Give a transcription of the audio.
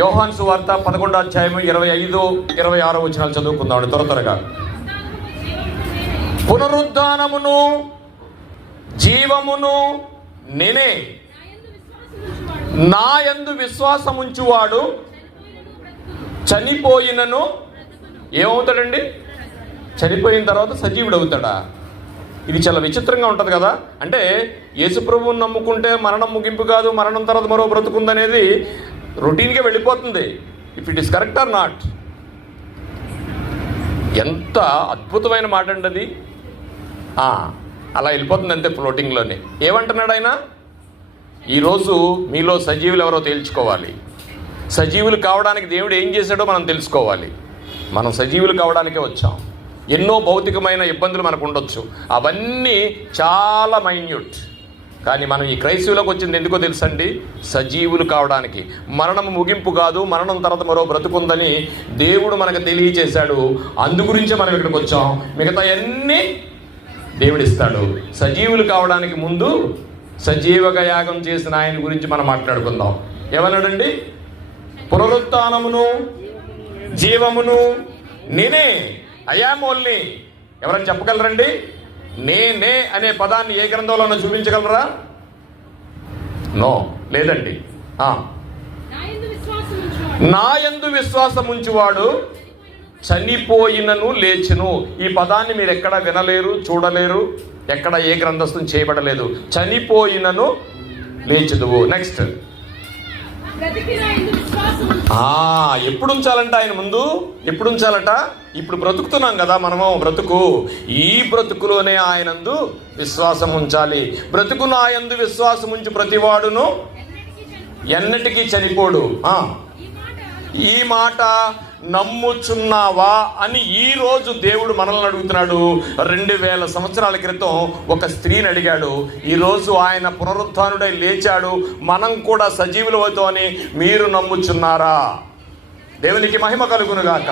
యోహాను సువార్త 11వ అధ్యాయం 25, 26 వచనాలు చదువుకుందాం త్వరగా. పునరుద్ధానమును జీవమును నేనే, నా యందు విశ్వాసముంచువాడు చనిపోయినను ఏమవుతాడండి? చనిపోయిన తర్వాత సజీవుడు అవుతాడా? ఇది చాలా విచిత్రంగా ఉంటుంది కదా. అంటే యేసుప్రభువుని నమ్ముకుంటే మరణం ముగింపు కాదు, మరణం తర్వాత మరో బ్రతుకుందనేది రొటీన్గా వెళ్ళిపోతుంది. If it is correct or not. ఎంత అద్భుతమైన మాట అండి అది. అలా వెళ్ళిపోతుంది అంతే ఫ్లోటింగ్లోనే. ఏమంటున్నాడు ఆయన? ఈరోజు మీలో సజీవులు ఎవరో తేల్చుకోవాలి. సజీవులు కావడానికి దేవుడు ఏం చేశాడో మనం తెలుసుకోవాలి. మనం సజీవులు కావడానికే వచ్చాం. ఎన్నో భౌతికమైన ఇబ్బందులు మనకు ఉండొచ్చు, అవన్నీ చాలా మైన్యూట్. కానీ మనం ఈ క్రైస్తవులకు వచ్చింది ఎందుకో తెలుసండి? సజీవులు కావడానికి. మరణం ముగింపు కాదు, మరణం తర్వాత మరో బ్రతుకుందని దేవుడు మనకు తెలియచేశాడు. అందు గురించే మనం ఇక్కడికి వచ్చాం. మిగతా అన్నీ దేవుడిస్తాడు. సజీవులు కావడానికి ముందు సజీవక యాగం చేసిన ఆయన గురించి మనం మాట్లాడుకుందాం. ఏమన్నాడండి? పునరుత్థానమును జీవమును నేనే, ఐయామ్ ఓన్లీ. ఎవరైనా చెప్పగలరండి? నేనే అనే పదాన్ని ఏ గ్రంథంలో చూపించగలరా? నో, లేదండి. నా యందు విశ్వాసముంచువాడు చనిపోయినను లేచును. ఈ పదాన్ని మీరు ఎక్కడ వినలేరు, చూడలేరు, ఎక్కడ ఏ గ్రంథస్థం చేయబడలేదు. చనిపోయినను లేచుదువు. నెక్స్ట్, ఎప్పుడు ఉంచాలంట ఆయన ముందు? ఎప్పుడు ఉంచాలట? ఇప్పుడు బ్రతుకుతున్నాం కదా మనము. ఈ బ్రతుకులోనే ఆయనందు విశ్వాసం ఉంచాలి. బ్రతుకును ఆయందు విశ్వాసం ఉంచి ప్రతివాడును ఎన్నటికీ చనిపోడు. ఈ మాట నమ్ముచున్నావా అని ఈ రోజు దేవుడు మనల్ని అడుగుతున్నాడు. 2000 సంవత్సరాల క్రితం ఒక స్త్రీని అడిగాడు. ఈరోజు ఆయన పునరుత్థానుడై లేచాడు. మనం కూడా సజీవులు అవుతామని మీరు నమ్ముచున్నారా? దేవునికి మహిమ కలుగునుగాక.